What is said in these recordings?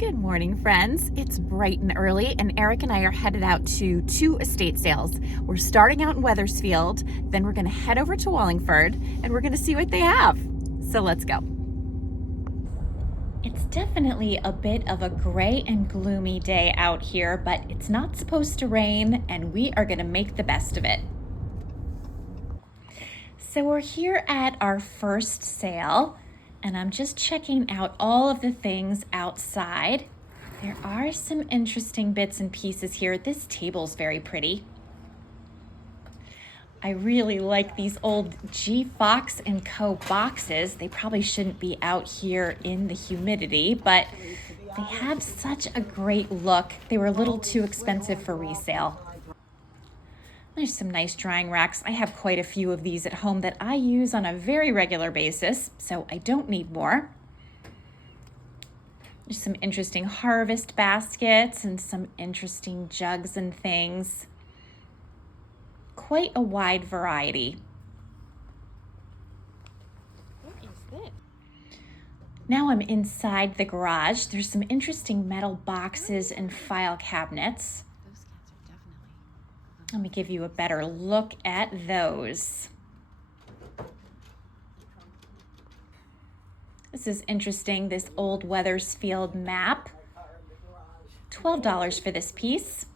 Good morning, friends. It's bright and early, and Eric and I are headed out to 2 estate sales. We're starting out in Weathersfield, then we're going to head over to Wallingford, and we're going to see what they have. So let's go. It's definitely a bit of a gray and gloomy day out here, but it's not supposed to rain, and we are going to make the best of it. So we're here at our first sale, and I'm just checking out all of the things outside. There are some interesting bits and pieces here. This table's very pretty. I really like these old G. Fox & Co. boxes. They probably shouldn't be out here in the humidity, but they have such a great look. They were a little too expensive for resale. There's some nice drying racks. I have quite a few of these at home that I use on a very regular basis, so I don't need more. There's some interesting harvest baskets and some interesting jugs and things. Quite a wide variety. What is this? Now I'm inside the garage. There's some interesting metal boxes and file cabinets. Let me give you a better look at those. This is interesting, this old Weathersfield map. $12 for this piece.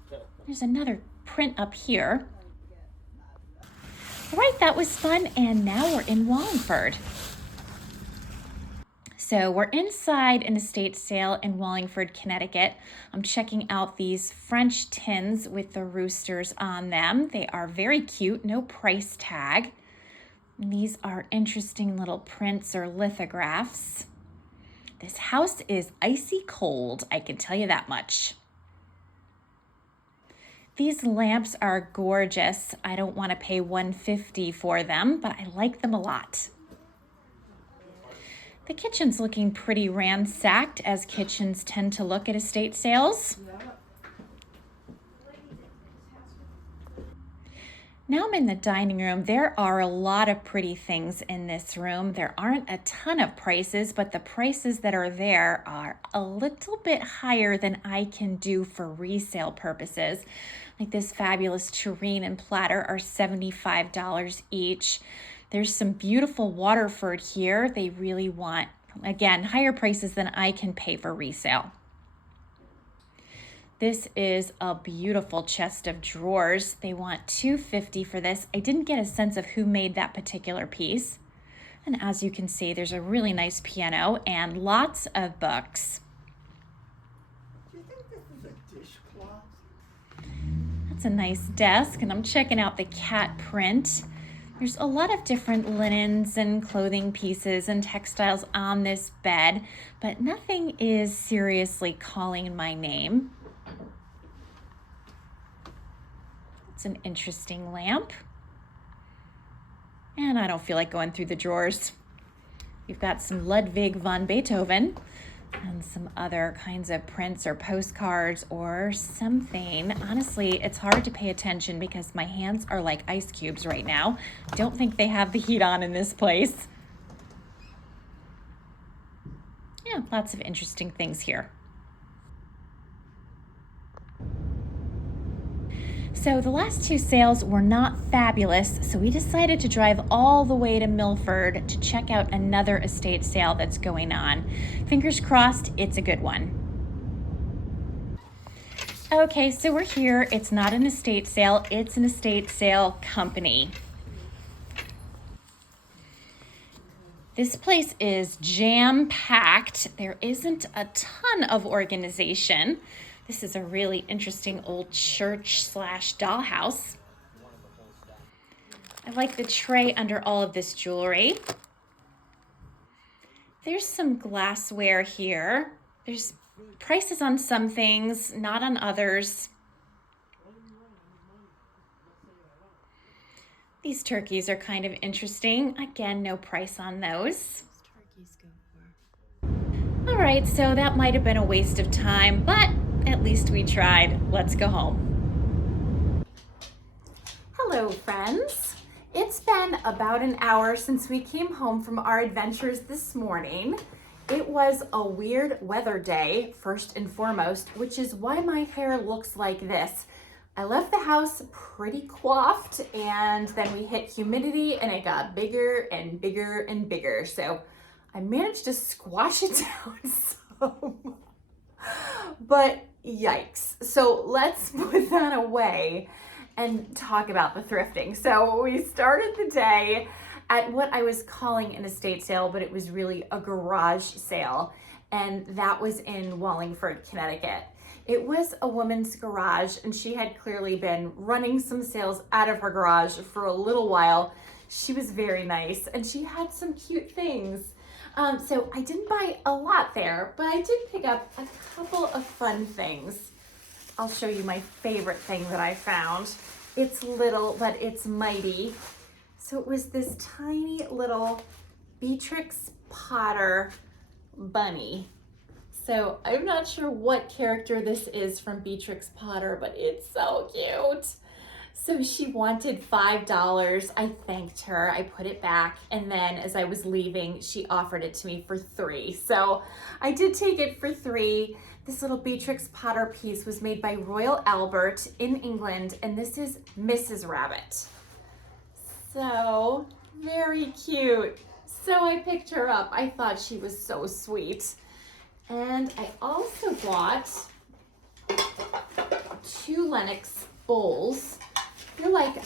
There's another print up here. All right, that was fun, and now we're in Wallingford. So we're inside an estate sale in Wallingford, Connecticut. I'm checking out these French tins with the roosters on them. They are very cute, no price tag. And these are interesting little prints or lithographs. This house is icy cold, I can tell you that much. These lamps are gorgeous. I don't want to pay $150 for them, but I like them a lot. The kitchen's looking pretty ransacked, as kitchens tend to look at estate sales. Now I'm in the dining room. There are a lot of pretty things in this room. There aren't a ton of prices, but the prices that are there are a little bit higher than I can do for resale purposes. Like this fabulous tureen and platter are $75 each. There's some beautiful Waterford here. They really want, again, higher prices than I can pay for resale. This is a beautiful chest of drawers. They want $250 for this. I didn't get a sense of who made that particular piece. And as you can see, there's a really nice piano and lots of books. Do you think this is a dishcloth? That's a nice desk, and I'm checking out the cat print. There's a lot of different linens and clothing pieces and textiles on this bed, but nothing is seriously calling my name. It's an interesting lamp. And I don't feel like going through the drawers. You've got some Ludwig van Beethoven and some other kinds of prints or postcards or something. Honestly, it's hard to pay attention because my hands are like ice cubes right now. Don't think they have the heat on in this place. Yeah, lots of interesting things here. So the last 2 sales were not fabulous, so we decided to drive all the way to Milford to check out another estate sale that's going on. Fingers crossed, it's a good one. Okay, so we're here. It's not an estate sale, it's an estate sale company. This place is jam-packed. There isn't a ton of organization. This is a really interesting old church/dollhouse. I like the tray under all of this jewelry. There's some glassware here. There's prices on some things, not on others. These turkeys are kind of interesting. Again, no price on those. All right, so that might have been a waste of time, but at least we tried. Let's go home. Hello, friends. It's been about an hour since we came home from our adventures this morning, It was a weird weather day, first and foremost, which is why my hair looks like this. I left the house pretty coiffed, and then we hit humidity and it got bigger and bigger and bigger. So I managed to squash it down some. But yikes. So let's put that away and talk about the thrifting. So we started the day at what I was calling an estate sale, but it was really a garage sale. And that was in Wallingford, Connecticut. It was a woman's garage, and she had clearly been running some sales out of her garage for a little while. She was very nice, and she had some cute things. So I didn't buy a lot there, but I did pick up a couple of fun things. I'll show you my favorite thing that I found. It's little, but it's mighty. So it was this tiny little Beatrix Potter bunny. So I'm not sure what character this is from Beatrix Potter, but it's so cute. So she wanted $5. I thanked her, I put it back, and then as I was leaving, she offered it to me for $3. So I did take it for $3. This little Beatrix Potter piece was made by Royal Albert in England, and this is Mrs. Rabbit. So very cute. So I picked her up. I thought she was so sweet. And I also bought 2 Lenox bowls. They're like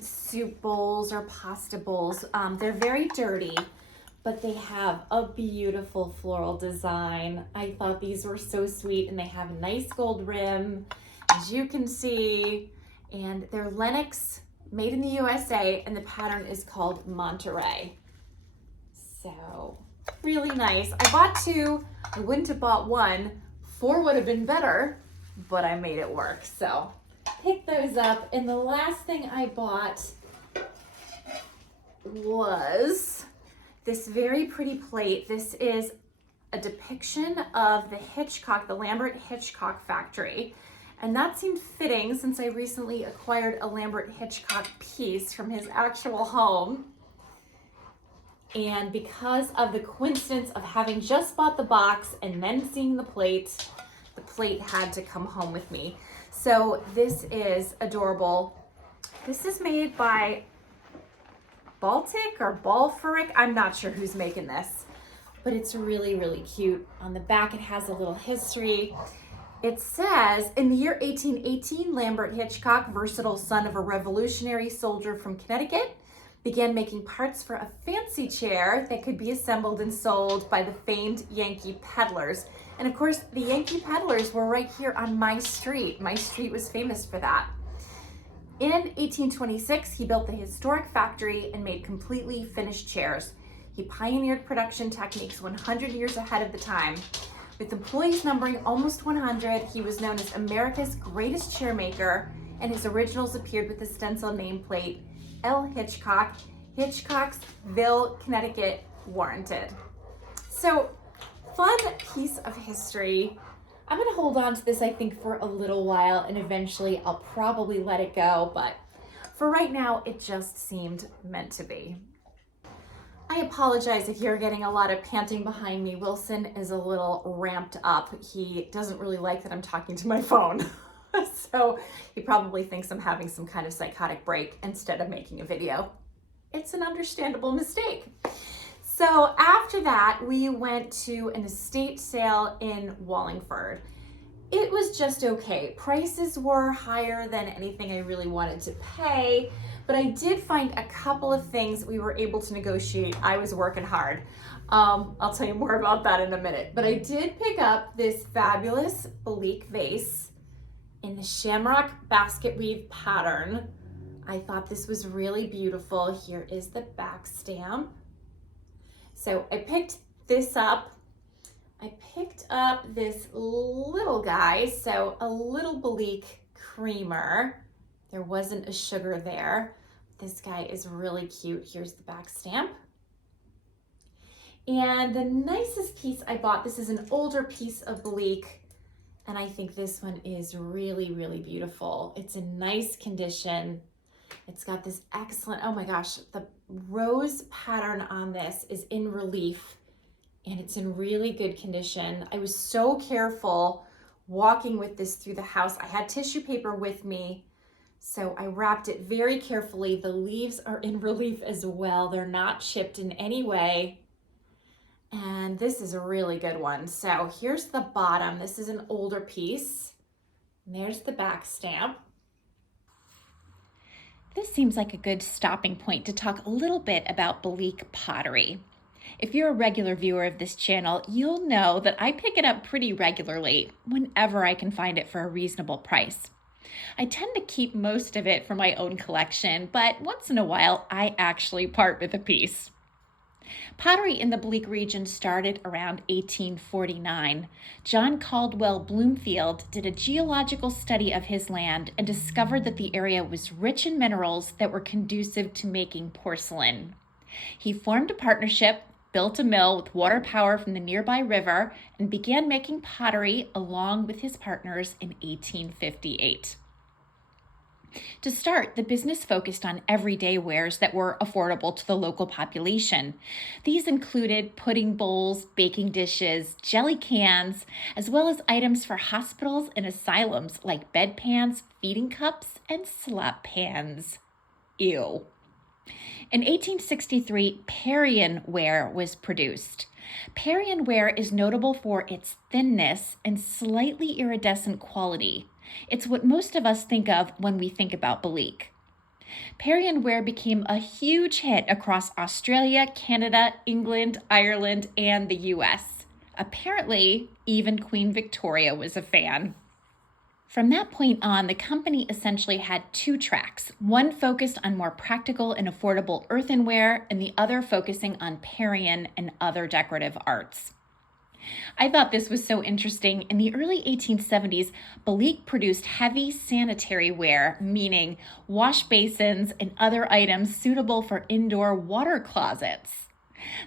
soup bowls or pasta bowls. They're very dirty, but they have a beautiful floral design. I thought these were so sweet, and they have a nice gold rim, as you can see. And they're Lenox, made in the USA, and the pattern is called Monterey. So really nice. I bought 2. I wouldn't have bought 1. 4 would have been better, but I made it work. So pick those up. And the last thing I bought was this very pretty plate. This is a depiction of the Lambert Hitchcock factory. And that seemed fitting since I recently acquired a Lambert Hitchcock piece from his actual home. And because of the coincidence of having just bought the box and then seeing the plate had to come home with me. So this is adorable. This is made by Baltic or Balfuric. I'm not sure who's making this, but it's really, really cute. On the back, it has a little history. It says, in the year 1818, Lambert Hitchcock, versatile son of a revolutionary soldier from Connecticut, began making parts for a fancy chair that could be assembled and sold by the famed Yankee peddlers. And of course, the Yankee peddlers were right here on my street. My street was famous for that. In 1826, he built the historic factory and made completely finished chairs. He pioneered production techniques 100 years ahead of the time. With employees numbering almost 100, he was known as America's greatest chairmaker, and his originals appeared with the stencil nameplate L. Hitchcock, Hitchcocksville, Connecticut, warranted. So, fun piece of history. I'm gonna hold on to this, I think, for a little while, and eventually I'll probably let it go, but for right now, it just seemed meant to be. I apologize if you're getting a lot of panting behind me. Wilson is a little ramped up. He doesn't really like that I'm talking to my phone. So he probably thinks I'm having some kind of psychotic break instead of making a video. It's an understandable mistake. So after that, we went to an estate sale in Wallingford. It was just okay. Prices were higher than anything I really wanted to pay, but I did find a couple of things we were able to negotiate. I was working hard. I'll tell you more about that in a minute, but I did pick up this fabulous Belleek vase in the shamrock basket weave pattern. I thought this was really beautiful. Here is the back stamp. So I picked this up. I picked up this little guy, so a little Belleek creamer. There wasn't a sugar there. This guy is really cute. Here's the back stamp. And the nicest piece I bought, this is an older piece of Belleek, and I think this one is really, really beautiful. It's in nice condition. It's got this excellent, oh my gosh, the rose pattern on this is in relief. and it's in really good condition. I was so careful walking with this through the house. I had tissue paper with me, so I wrapped it very carefully. The leaves are in relief as well. They're not chipped in any way. And this is a really good one. So here's the bottom. This is an older piece. And there's the back stamp. This seems like a good stopping point to talk a little bit about Belleek pottery. If you're a regular viewer of this channel, you'll know that I pick it up pretty regularly whenever I can find it for a reasonable price. I tend to keep most of it for my own collection, but once in a while, I actually part with a piece. Pottery in the Belleek region started around 1849. John Caldwell Bloomfield did a geological study of his land and discovered that the area was rich in minerals that were conducive to making porcelain. He formed a partnership, built a mill with water power from the nearby river, and began making pottery along with his partners in 1858. To start, the business focused on everyday wares that were affordable to the local population. These included pudding bowls, baking dishes, jelly cans, as well as items for hospitals and asylums like bedpans, feeding cups, and slop pans. Ew. In 1863, Parian ware was produced. Parian ware is notable for its thinness and slightly iridescent quality. It's what most of us think of when we think about Belleek. Parian ware became a huge hit across Australia, Canada, England, Ireland, and the US. Apparently, even Queen Victoria was a fan. From that point on, the company essentially had two tracks, one focused on more practical and affordable earthenware, and the other focusing on Parian and other decorative arts. I thought this was so interesting. In the early 1870s, Belleek produced heavy sanitary ware, meaning wash basins and other items suitable for indoor water closets.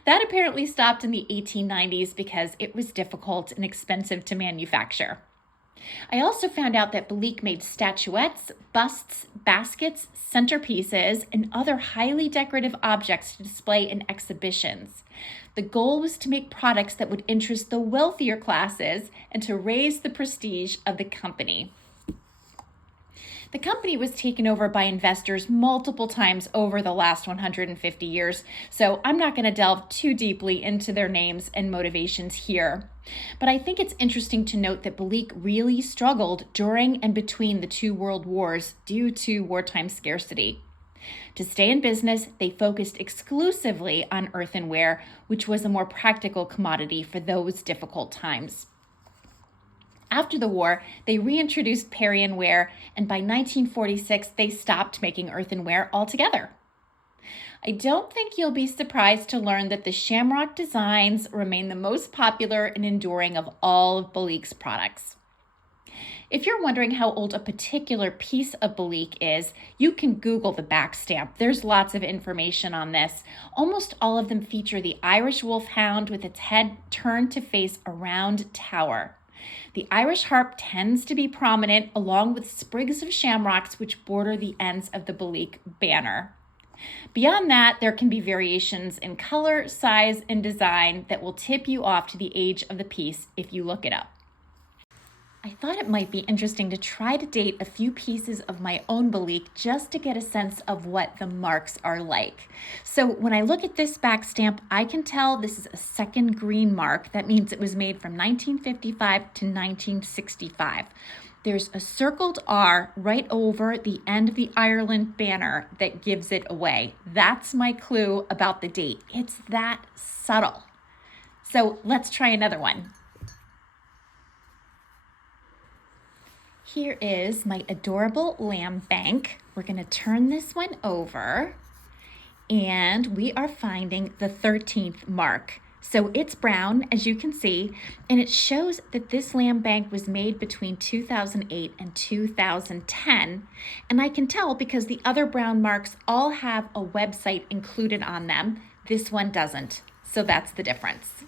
That apparently stopped in the 1890s because it was difficult and expensive to manufacture. I also found out that Belleek made statuettes, busts, baskets, centerpieces, and other highly decorative objects to display in exhibitions. The goal was to make products that would interest the wealthier classes and to raise the prestige of the company. The company was taken over by investors multiple times over the last 150 years, so I'm not going to delve too deeply into their names and motivations here. But I think it's interesting to note that Belleek really struggled during and between the two world wars due to wartime scarcity. To stay in business, they focused exclusively on earthenware, which was a more practical commodity for those difficult times. After the war, they reintroduced Parian ware, and by 1946, they stopped making earthenware altogether. I don't think you'll be surprised to learn that the shamrock designs remain the most popular and enduring of all of Belleek's products. If you're wondering how old a particular piece of Belleek is, you can Google the backstamp. There's lots of information on this. Almost all of them feature the Irish wolfhound with its head turned to face a round tower. The Irish harp tends to be prominent along with sprigs of shamrocks which border the ends of the Belleek banner. Beyond that, there can be variations in color, size, and design that will tip you off to the age of the piece if you look it up. I thought it might be interesting to try to date a few pieces of my own Belleek just to get a sense of what the marks are like. So when I look at this back stamp, I can tell this is a second green mark. That means it was made from 1955 to 1965. There's a circled R right over the end of the Ireland banner that gives it away. That's my clue about the date. It's that subtle. So let's try another one. Here is my adorable lamb bank. We're going to turn this one over, and we are finding the 13th mark. So it's brown, as you can see, and it shows that this lamb bank was made between 2008 and 2010. And I can tell because the other brown marks all have a website included on them. This one doesn't. So that's the difference.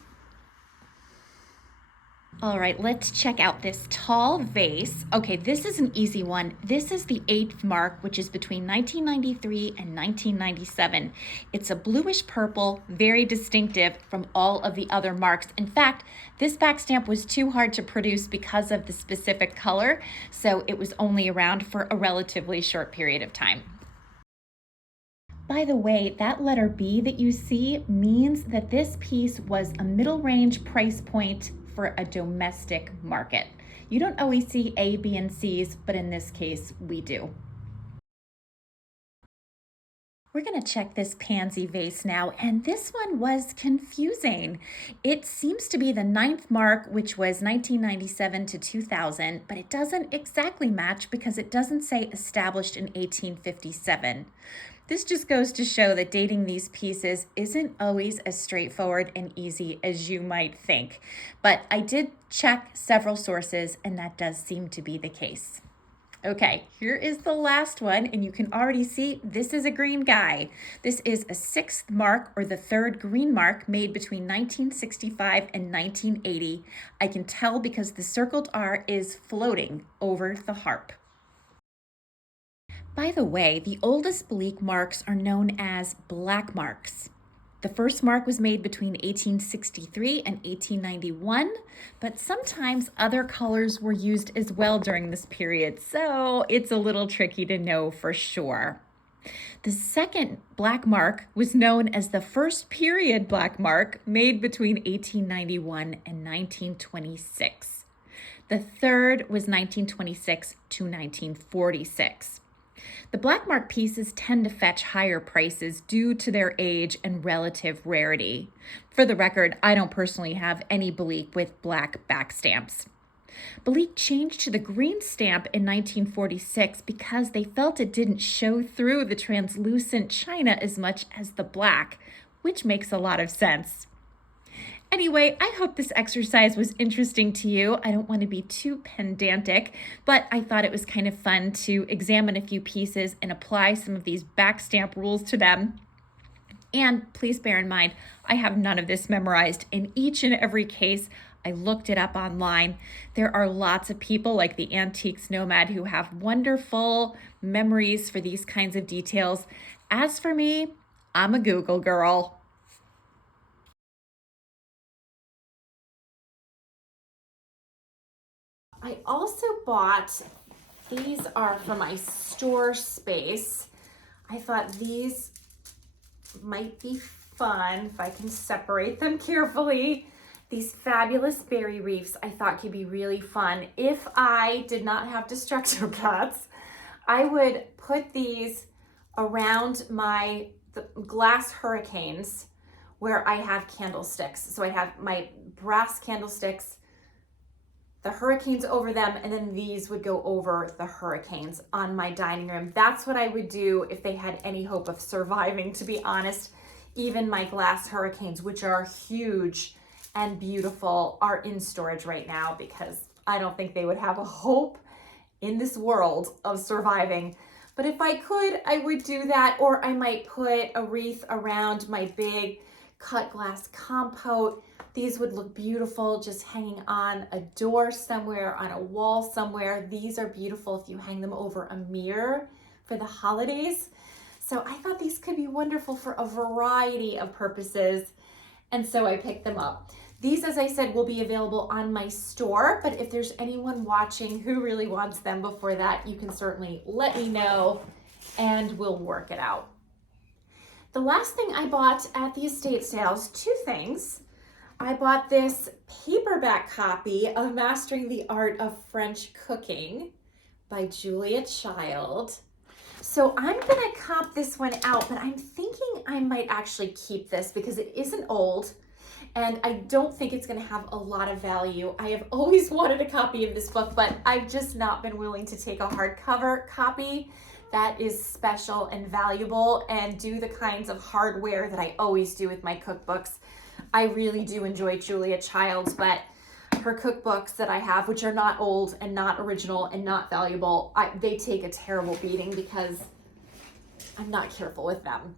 All right, let's check out this tall vase. Okay, this is an easy one. This is the 8th mark, which is between 1993 and 1997. It's a bluish purple, very distinctive from all of the other marks. In fact, this backstamp was too hard to produce because of the specific color, so it was only around for a relatively short period of time. By the way, that letter B that you see means that this piece was a middle range price point for a domestic market. You don't always see A, B, and C's, but in this case, we do. We're going to check this pansy vase now, and this one was confusing. It seems to be the 9th mark, which was 1997 to 2000, but it doesn't exactly match because it doesn't say established in 1857. This just goes to show that dating these pieces isn't always as straightforward and easy as you might think. But I did check several sources, and that does seem to be the case. Okay, here is the last one, and you can already see this is a green guy. This is a 6th mark, or the 3rd green mark, made between 1965 and 1980. I can tell because the circled R is floating over the harp. By the way, the oldest Belleek marks are known as black marks. The first mark was made between 1863 and 1891, but sometimes other colors were used as well during this period, so it's a little tricky to know for sure. The second black mark was known as the first period black mark, made between 1891 and 1926. The third was 1926 to 1946. The black mark pieces tend to fetch higher prices due to their age and relative rarity. For the record, I don't personally have any Belleek with black backstamps. Belleek changed to the green stamp in 1946 because they felt it didn't show through the translucent china as much as the black, which makes a lot of sense. Anyway, I hope this exercise was interesting to you. I don't want to be too pedantic, but I thought it was kind of fun to examine a few pieces and apply some of these backstamp rules to them. And please bear in mind, I have none of this memorized. In each and every case, I looked it up online. There are lots of people like the Antiques Nomad who have wonderful memories for these kinds of details. As for me, I'm a Google girl. I also bought, these are for my store space. I thought these might be fun if I can separate them carefully. These fabulous berry reefs I thought could be really fun. If I did not have destructor pots, I would put these around my glass hurricanes where I have candlesticks. So I have my brass candlesticks, the hurricanes over them, and then these would go over the hurricanes on my dining room. That's what I would do if they had any hope of surviving, to be honest. Even my glass hurricanes, which are huge and beautiful, are in storage right now because I don't think they would have a hope in this world of surviving. But if I could, I would do that, or I might put a wreath around my big cut glass compote. These would look beautiful just hanging on a door somewhere, on a wall somewhere. These are beautiful if you hang them over a mirror for the holidays. So I thought these could be wonderful for a variety of purposes, and so I picked them up. These, as I said, will be available on my store, but if there's anyone watching who really wants them before that, you can certainly let me know and we'll work it out. The last thing I bought at the estate sales, two things. I bought this paperback copy of Mastering the Art of French Cooking by Julia Child. So I'm gonna comp this one out, but I'm thinking I might actually keep this because it isn't old and I don't think it's gonna have a lot of value. I have always wanted a copy of this book, but I've just not been willing to take a hardcover copy that is special and valuable and do the kinds of hardware that I always do with my cookbooks. I really do enjoy Julia Child's, but her cookbooks that I have, which are not old and not original and not valuable, they take a terrible beating because I'm not careful with them.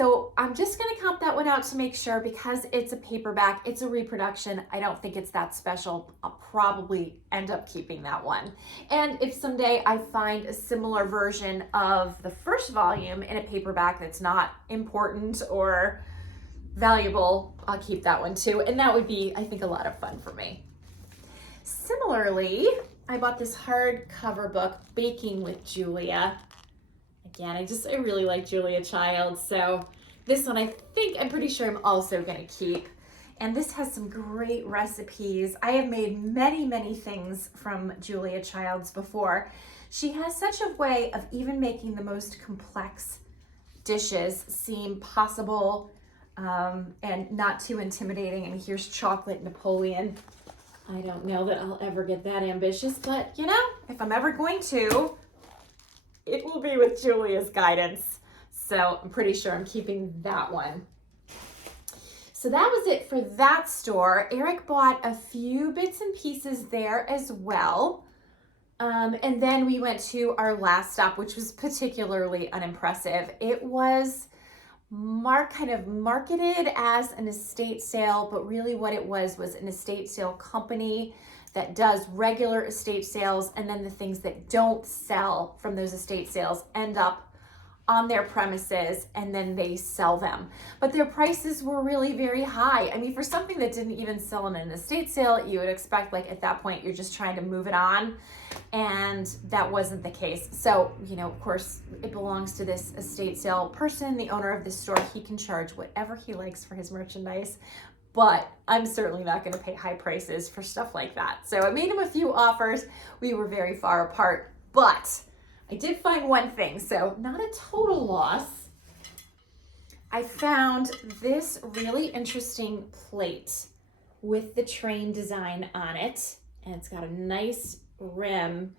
So I'm just gonna comp that one out to make sure, because it's a paperback, it's a reproduction. I don't think it's that special. I'll probably end up keeping that one. And if someday I find a similar version of the first volume in a paperback that's not important or valuable, I'll keep that one too. And that would be, I think, a lot of fun for me. Similarly, I bought this hardcover book, Baking with Julia. Again, I really like Julia Child, so this one I'm pretty sure I'm also gonna keep. And this has some great recipes. I have made many, many things from Julia Child's before. She has such a way of even making the most complex dishes seem possible and not too intimidating. And here's chocolate Napoleon. I don't know that I'll ever get that ambitious, but you know, if I'm ever going to, it will be with Julia's guidance. So I'm pretty sure I'm keeping that one. So that was it for that store. Eric bought a few bits and pieces there as well. And then we went to our last stop, which was particularly unimpressive. It was kind of marketed as an estate sale, but really what it was an estate sale company that does regular estate sales, and then the things that don't sell from those estate sales end up on their premises and then they sell them. But their prices were really very high. I mean, for something that didn't even sell in an estate sale, you would expect, like, at that point, you're just trying to move it on. And that wasn't the case. So, you know, of course, it belongs to this estate sale person, the owner of the store. He can charge whatever he likes for his merchandise. But I'm certainly not going to pay high prices for stuff like that. So I made him a few offers. We were very far apart, but I did find one thing, so not a total loss. I found this really interesting plate with the train design on it, and it's got a nice rim.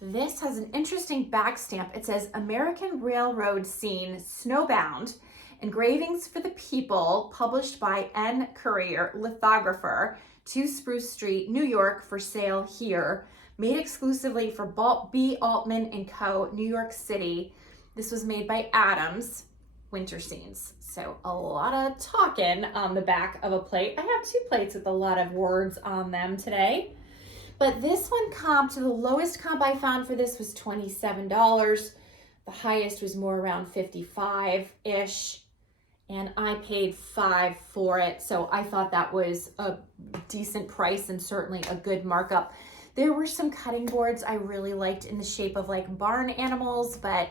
This has an interesting backstamp. It says American Railroad Scene Snowbound, Engravings for the People, published by N. Currier, lithographer, 2 Spruce Street, New York, for sale here. Made exclusively for B. Altman & Co., New York City. This was made by Adams. Winter Scenes. So a lot of talking on the back of a plate. I have 2 plates with a lot of words on them today. But this one comped, the lowest comp I found for this was $27. The highest was more around 55-ish. And I paid $5 for it. So I thought that was a decent price and certainly a good markup. There were some cutting boards I really liked in the shape of like barn animals, but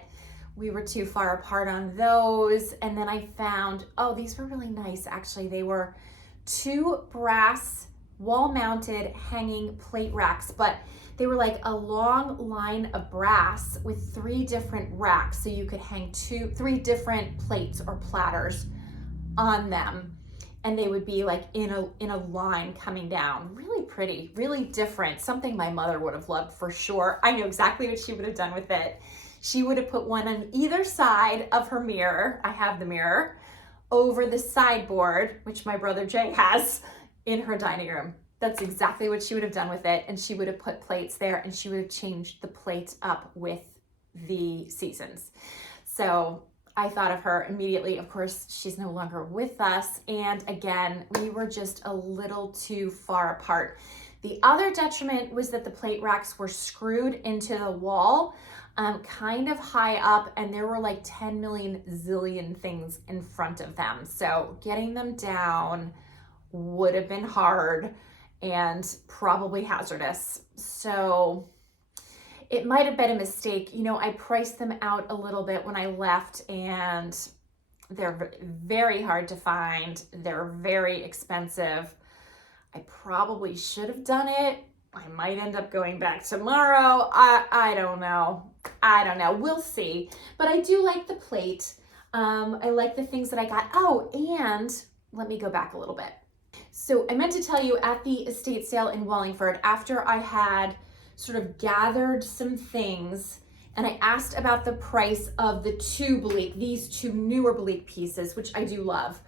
we were too far apart on those. And then I found, oh, these were really nice. Actually, they were 2 brass wall-mounted hanging plate racks, but they were like a long line of brass with 3 different racks. So you could hang 3 different plates or platters on them. And they would be like in a line coming down. Really pretty, really different. Something my mother would have loved for sure. I know exactly what she would have done with it. She would have put one on either side of her mirror. I have the mirror over the sideboard, which my brother Jay has in her dining room. That's exactly what she would have done with it. And she would have put plates there and she would have changed the plates up with the seasons. So I thought of her immediately. Of course, she's no longer with us. And again, we were just a little too far apart. The other detriment was that the plate racks were screwed into the wall, kind of high up, and there were like 10 million zillion things in front of them. So getting them down would have been hard and probably hazardous. So it might have been a mistake. You know, I priced them out a little bit when I left, and they're very hard to find. They're very expensive. I probably should have done it. I might end up going back tomorrow. I don't know. We'll see. But I do like the plate. I like the things that I got. Oh, and let me go back a little bit. So I meant to tell you, at the estate sale in Wallingford, after I had sort of gathered some things and I asked about the price of the 2 Belleek, these 2 newer Belleek pieces, which I do love.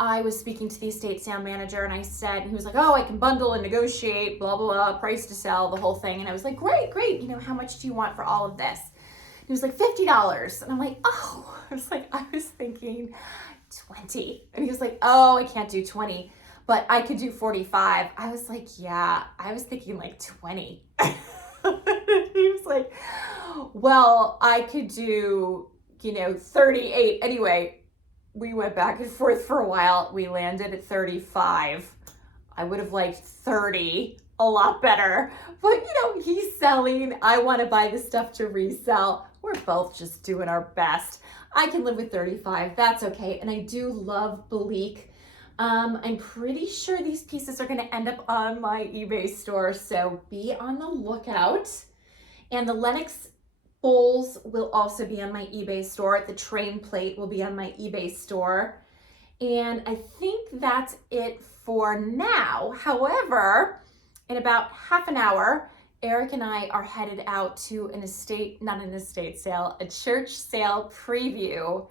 I was speaking to the estate sale manager and I said, and he was like, oh, I can bundle and negotiate, blah, blah, blah, price to sell, the whole thing. And I was like, great. You know, how much do you want for all of this? He was like, $50. And I'm like, oh, I was thinking 20. And he was like, oh, I can't do 20, but I could do 45. I was like, yeah, I was thinking like 20. He was like, well, I could do, 38. Anyway, we went back and forth for a while. We landed at 35. I would have liked 30 a lot better, but he's selling. I want to buy the stuff to resell. We're both just doing our best. I can live with 35. That's okay. And I do love Belleek. I'm pretty sure these pieces are going to end up on my eBay store, so be on the lookout. And the Lennox bowls will also be on my eBay store. The train plate will be on my eBay store. And I think that's it for now. However, in about half an hour, Eric and I are headed out to a church sale preview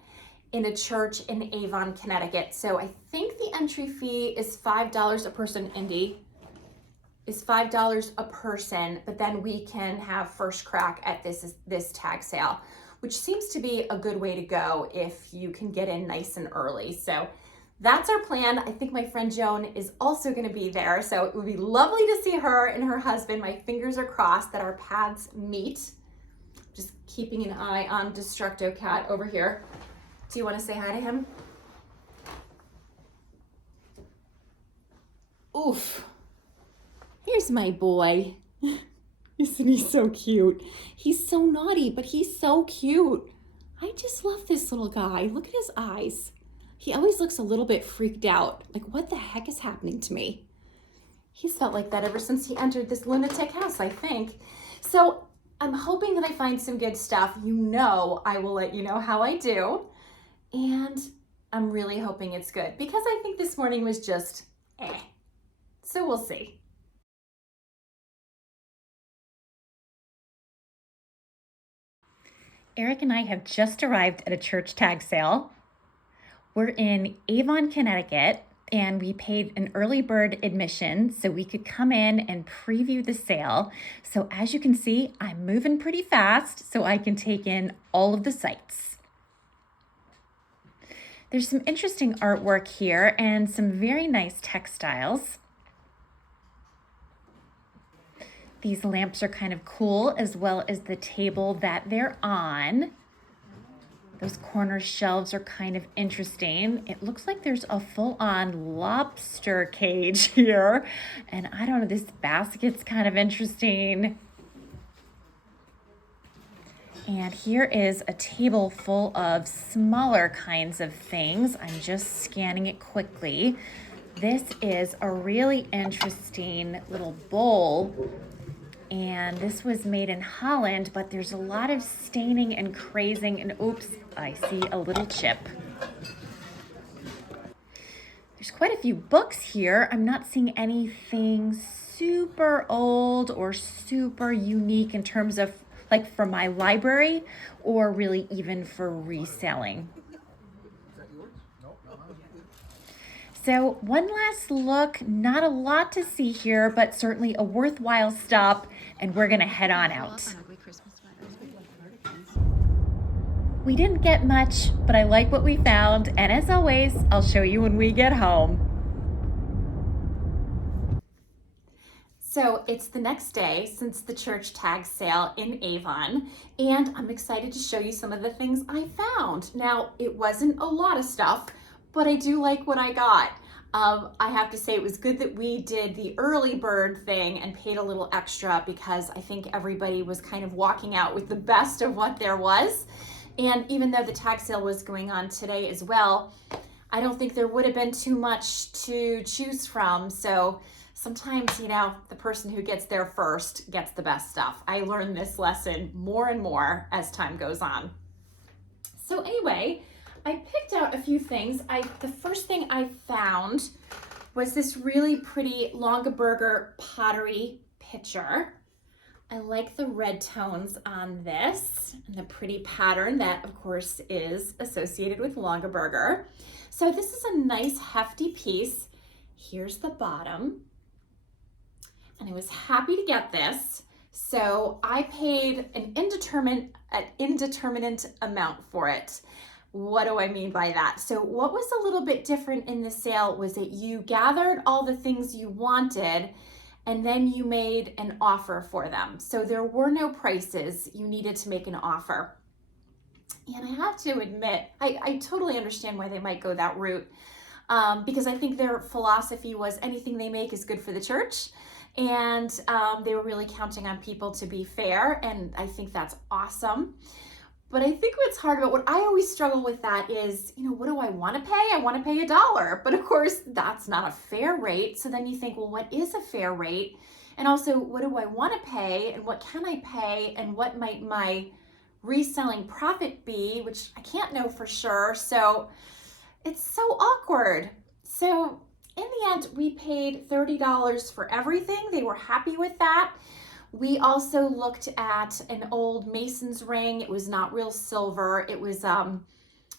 in a church in Avon, Connecticut. So I think the entry fee is $5 a person, Indy, is $5 a person, but then we can have first crack at this tag sale, which seems to be a good way to go if you can get in nice and early. So that's our plan. I think my friend Joan is also going to be there, so it would be lovely to see her and her husband. My fingers are crossed that our paths meet. Just keeping an eye on Destructo Cat over here. Do you want to say hi to him? Oof. Here's my boy. Isn't he so cute? He's so naughty, but he's so cute. I just love this little guy. Look at his eyes. He always looks a little bit freaked out. Like, what the heck is happening to me? He's felt like that ever since he entered this lunatic house, I think. So I'm hoping that I find some good stuff. I will let you know how I do. And I'm really hoping it's good because I think this morning was just So we'll see. Eric and I have just arrived at a church tag sale. We're in Avon, Connecticut, and we paid an early bird admission so we could come in and preview the sale. So as you can see, I'm moving pretty fast so I can take in all of the sights. There's some interesting artwork here and some very nice textiles. These lamps are kind of cool, as well as the table that they're on. Those corner shelves are kind of interesting. It looks like there's a full-on lobster cage here. And I don't know, this basket's kind of interesting. And here is a table full of smaller kinds of things. I'm just scanning it quickly. This is a really interesting little bowl. And this was made in Holland, but there's a lot of staining and crazing, and oops, I see a little chip. There's quite a few books here. I'm not seeing anything super old or super unique in terms of like for my library or really even for reselling. So one last look, not a lot to see here, but certainly a worthwhile stop, and we're gonna head on out. We didn't get much, but I like what we found, and as always, I'll show you when we get home. So it's the next day since the church tag sale in Avon, and I'm excited to show you some of the things I found. Now, it wasn't a lot of stuff, but I do like what I got. I have to say it was good that we did the early bird thing and paid a little extra because I think everybody was kind of walking out with the best of what there was. And even though the tag sale was going on today as well, I don't think there would have been too much to choose from. So sometimes, the person who gets there first gets the best stuff. I learned this lesson more and more as time goes on. So anyway, I picked out a few things. The first thing I found was this really pretty Longaberger pottery pitcher. I like the red tones on this and the pretty pattern that, of course, is associated with Longaberger. So this is a nice hefty piece. Here's the bottom. And I was happy to get this. So I paid an indeterminate amount for it. What do I mean by that? So what was a little bit different in the sale was that you gathered all the things you wanted and then you made an offer for them. So there were no prices. You needed to make an offer. And I have to admit, I totally understand why they might go that route, because I think their philosophy was anything they make is good for the church. And they were really counting on people to be fair. And I think that's awesome. But I think what's hard about what I always struggle with that is, what do I want to pay? I want to pay $1. But of course, that's not a fair rate. So then you think, well, what is a fair rate? And also, what do I want to pay? And what can I pay? And what might my reselling profit be? Which I can't know for sure. So it's so awkward. So in the end, we paid $30 for everything. They were happy with that. We also looked at an old Mason's ring. It was not real silver. It was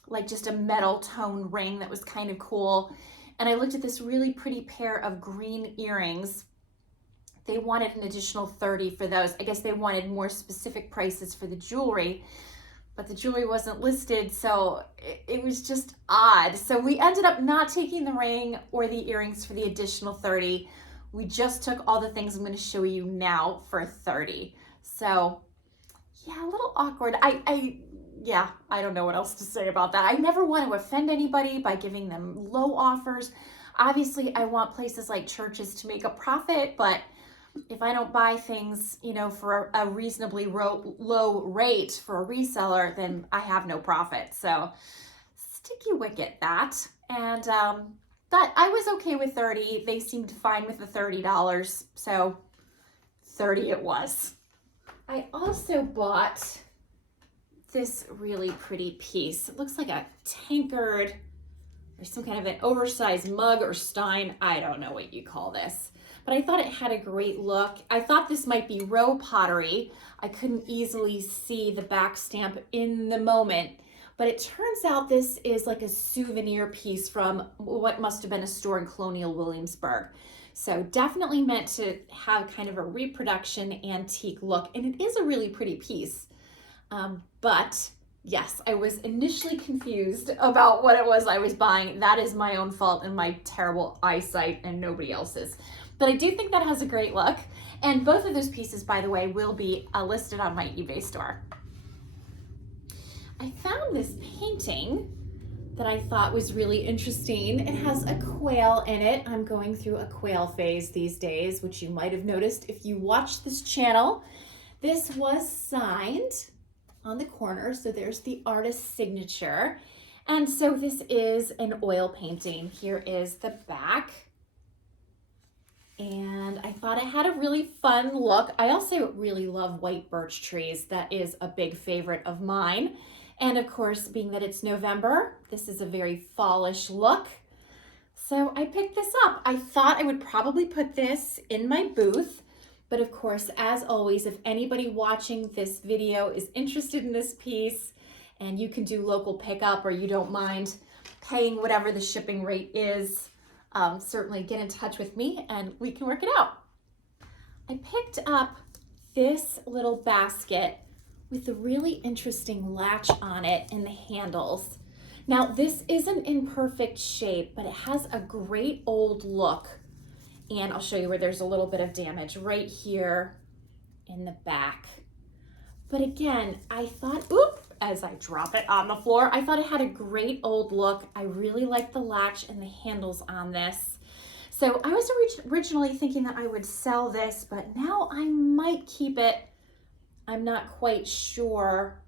like just a metal tone ring that was kind of cool. And I looked at this really pretty pair of green earrings. They wanted an additional $30 for those. I guess they wanted more specific prices for the jewelry, but the jewelry wasn't listed, so it was just odd. So we ended up not taking the ring or the earrings for the additional $30. We just took all the things I'm going to show you now for $30. So yeah, a little awkward. I don't know what else to say about that. I never want to offend anybody by giving them low offers. Obviously, I want places like churches to make a profit, but if I don't buy things, for a reasonably low rate for a reseller, then I have no profit. So sticky wicket that. And but I was okay with $30. They seemed fine with the $30. So $30 it was. I also bought this really pretty piece. It looks like a tankard or some kind of an oversized mug or stein. I don't know what you call this. But I thought it had a great look. I thought this might be row pottery. I couldn't easily see the back stamp in the moment, but it turns out this is like a souvenir piece from what must have been a store in colonial Williamsburg. So definitely meant to have kind of a reproduction antique look, and it is a really pretty piece. But yes, I was initially confused about what it was I was buying. That is my own fault and my terrible eyesight and nobody else's. But I do think that has a great look. And both of those pieces, by the way, will be listed on my eBay store. I found this painting that I thought was really interesting. It has a quail in it. I'm going through a quail phase these days, which you might have noticed if you watch this channel. This was signed on the corner, so there's the artist's signature. And so this is an oil painting. Here is the back. And I thought it had a really fun look. I also really love white birch trees. That is a big favorite of mine. And of course, being that it's November, this is a very fallish look. So I picked this up. I thought I would probably put this in my booth. But of course, as always, if anybody watching this video is interested in this piece and you can do local pickup or you don't mind paying whatever the shipping rate is, certainly get in touch with me and we can work it out. I picked up this little basket with a really interesting latch on it and the handles. Now this is an imperfect shape, but it has a great old look. And I'll show you where there's a little bit of damage right here in the back. But again, I thought, as I drop it on the floor, I thought it had a great old look. I really like the latch and the handles on this. So I was originally thinking that I would sell this, but now I might keep it. I'm not quite sure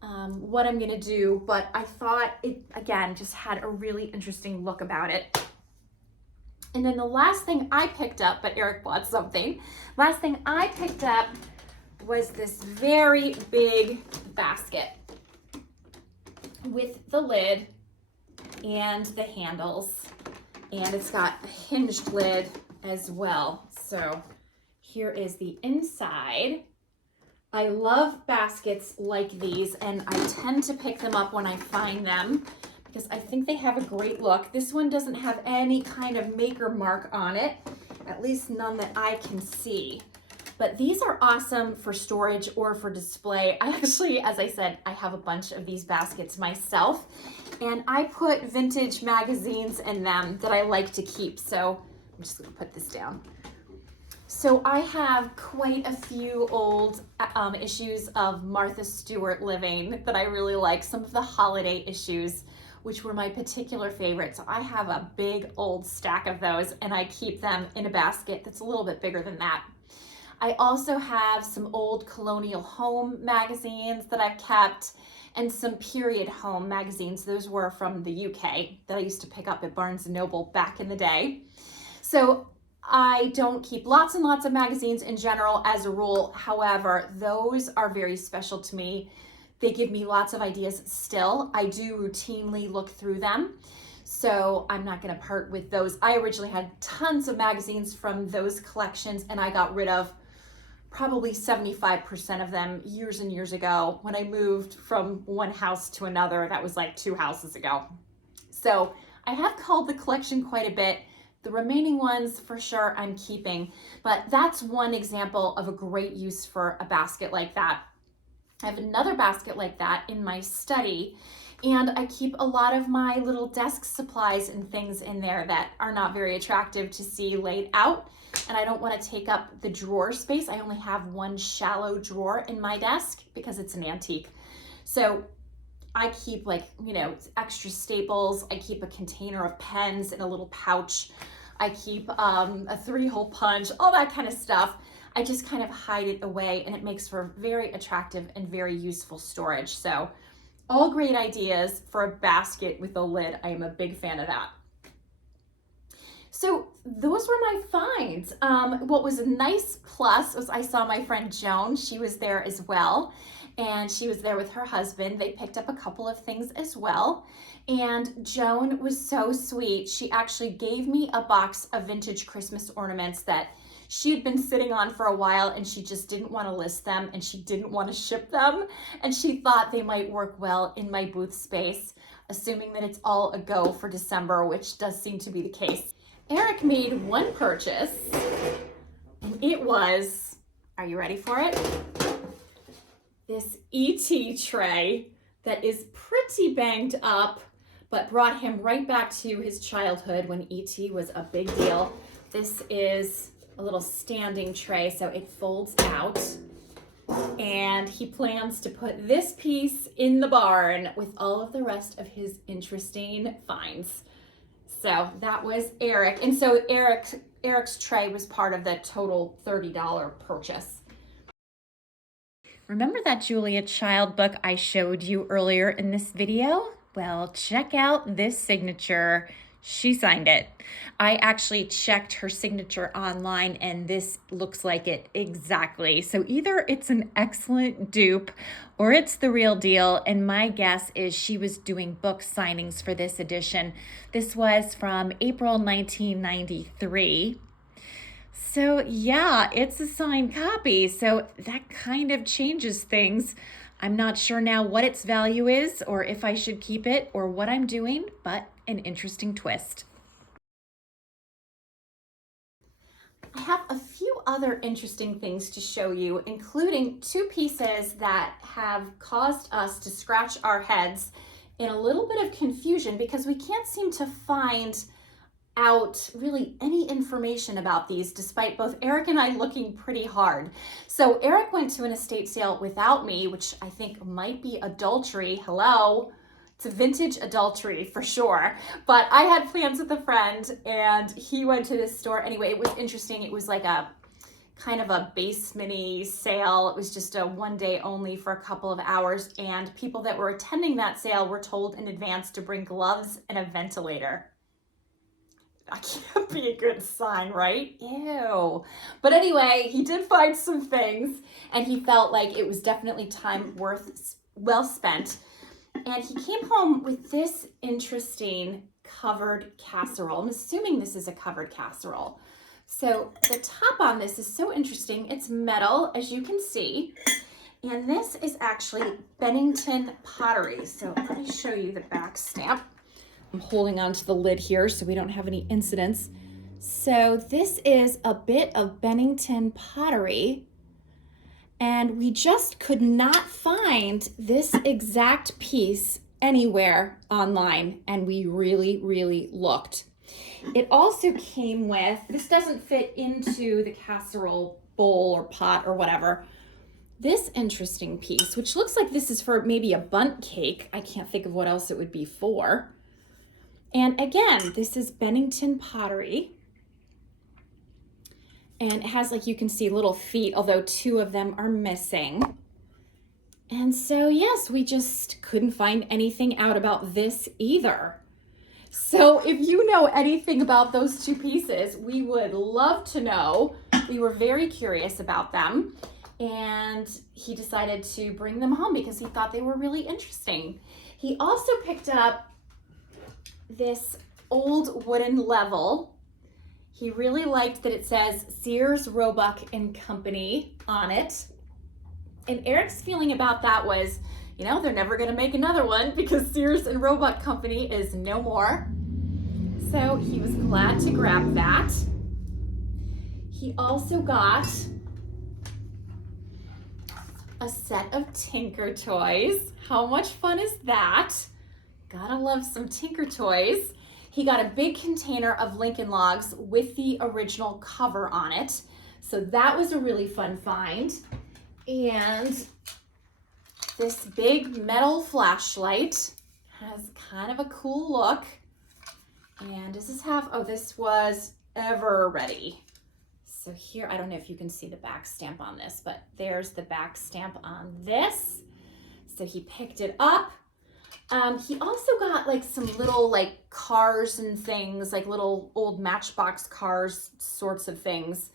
what I'm gonna do, but I thought it, again, just had a really interesting look about it. And then the last thing I picked up, but Eric bought something. Last thing I picked up was this very big basket with the lid and the handles. And it's got a hinged lid as well. So here is the inside. I love baskets like these, and I tend to pick them up when I find them because I think they have a great look. This one doesn't have any kind of maker mark on it, at least none that I can see. But these are awesome for storage or for display. I actually, as I said, I have a bunch of these baskets myself, and I put vintage magazines in them that I like to keep. So I'm just gonna put this down. So I have quite a few old issues of Martha Stewart Living that I really like, some of the holiday issues, which were my particular favorite. So I have a big old stack of those, and I keep them in a basket that's a little bit bigger than that. I also have some old colonial home magazines that I've kept, and some period home magazines. Those were from the UK that I used to pick up at Barnes & Noble back in the day. So I don't keep lots and lots of magazines in general as a rule. However, those are very special to me. They give me lots of ideas still. I do routinely look through them, so I'm not gonna part with those. I originally had tons of magazines from those collections, and I got rid of probably 75% of them years and years ago when I moved from one house to another. That was like 2 houses ago. So I have culled the collection quite a bit. The remaining ones, for sure, I'm keeping, but that's one example of a great use for a basket like that. I have another basket like that in my study, and I keep a lot of my little desk supplies and things in there that are not very attractive to see laid out, and I don't want to take up the drawer space. I only have one shallow drawer in my desk because it's an antique. So I keep, like, you know, extra staples. I keep a container of pens in a little pouch. I keep a 3-hole punch, all that kind of stuff. I just kind of hide it away, and it makes for very attractive and very useful storage. So all great ideas for a basket with a lid. I am a big fan of that. So those were my finds. What was a nice plus was I saw my friend Joan. She was there as well, and she was there with her husband. They picked up a couple of things as well, and Joan was so sweet. She actually gave me a box of vintage Christmas ornaments that she had been sitting on for a while, and she just didn't want to list them, and she didn't want to ship them, and she thought they might work well in my booth space, assuming that it's all a go for December, which does seem to be the case. Eric made one purchase, and it was, are you ready for it? This ET tray that is pretty banged up, but brought him right back to his childhood when ET was a big deal. This is a little standing tray, so it folds out, and he plans to put this piece in the barn with all of the rest of his interesting finds. So that was Eric. And so Eric's tray was part of the total $30 purchase. Remember that Julia Child book I showed you earlier in this video? Well, check out this signature. She signed it. I actually checked her signature online, and this looks like it exactly. So either it's an excellent dupe or it's the real deal. And my guess is she was doing book signings for this edition. This was from April 1993. So yeah, it's a signed copy. So that kind of changes things. I'm not sure now what its value is, or if I should keep it, or what I'm doing, but an interesting twist. I have a few other interesting things to show you, including 2 pieces that have caused us to scratch our heads in a little bit of confusion because we can't seem to find out really any information about these, despite both Eric and I looking pretty hard. So Eric went to an estate sale without me, which I think might be adultery. Hello, it's a vintage adultery for sure. But I had plans with a friend, and he went to this store. Anyway, it was interesting. It was like a kind of a basement-y sale. It was just a one day only for a couple of hours, and people that were attending that sale were told in advance to bring gloves and a ventilator. That can't be a good sign, right? Ew. But anyway, he did find some things, and he felt like it was definitely time well spent. And he came home with this interesting covered casserole. I'm assuming this is a covered casserole. So the top on this is so interesting. It's metal, as you can see. And this is actually Bennington pottery. So let me show you the back stamp. I'm holding onto the lid here so we don't have any incidents. So this is a bit of Bennington pottery, and we just could not find this exact piece anywhere online, and we really looked. It also came with, this doesn't fit into the casserole bowl or pot or whatever, this interesting piece, which looks like this is for maybe a bundt cake. I can't think of what else it would be for. And again, this is Bennington pottery. And it has, like you can see, little feet, although 2 of them are missing. And so yes, we just couldn't find anything out about this either. So if you know anything about those 2 pieces, we would love to know. We were very curious about them. And he decided to bring them home because he thought they were really interesting. He also picked up this old wooden level. He really liked that it says Sears, Roebuck and Company on it. And Eric's feeling about that was, you know, they're never gonna make another one because Sears and Roebuck Company is no more. So he was glad to grab that. He also got a set of Tinker Toys. How much fun is that? Gotta love some Tinker Toys. He got a big container of Lincoln Logs with the original cover on it. So that was a really fun find. And this big metal flashlight has kind of a cool look. And does this have, oh, this was Ever Ready. So here, I don't know if you can see the back stamp on this, but there's the back stamp on this. So he picked it up. He also got like some little like cars and things, like little old Matchbox cars sorts of things.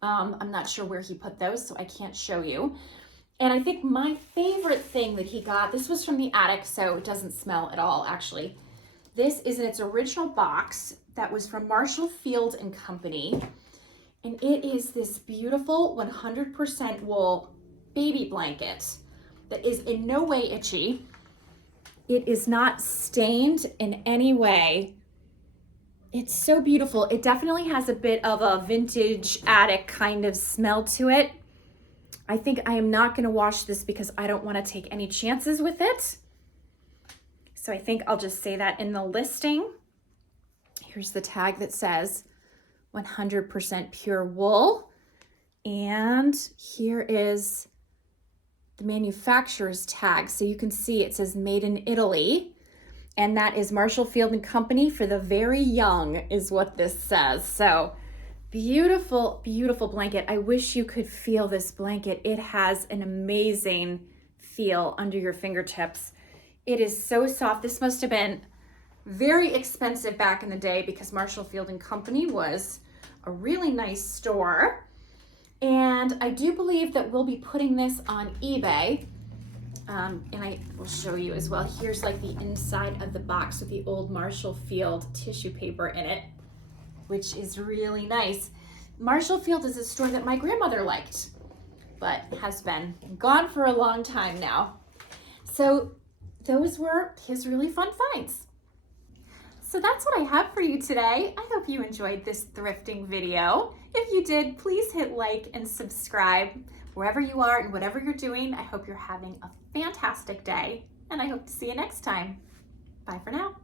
I'm not sure where he put those, so I can't show you. And I think my favorite thing that he got, this was from the attic, so it doesn't smell at all actually. This is in its original box that was from Marshall Field and Company. And it is this beautiful 100% wool baby blanket that is in no way itchy. It is not stained in any way. It's so beautiful. It definitely has a bit of a vintage attic kind of smell to it. I think I am not gonna wash this because I don't wanna take any chances with it. So I think I'll just say that in the listing. Here's the tag that says 100% pure wool. And here is the manufacturer's tag. So you can see it says made in Italy. And that is Marshall Field and Company for the very young is what this says. So beautiful, beautiful blanket. I wish you could feel this blanket. It has an amazing feel under your fingertips. It is so soft. This must have been very expensive back in the day because Marshall Field and Company was a really nice store. And I do believe that we'll be putting this on eBay. And I will show you as well. Here's like the inside of the box with the old Marshall Field tissue paper in it, which is really nice. Marshall Field is a store that my grandmother liked, but has been gone for a long time now. So those were his really fun finds. So that's what I have for you today. I hope you enjoyed this thrifting video. If you did, please hit like and subscribe wherever you are and whatever you're doing. I hope you're having a fantastic day, and I hope to see you next time. Bye for now.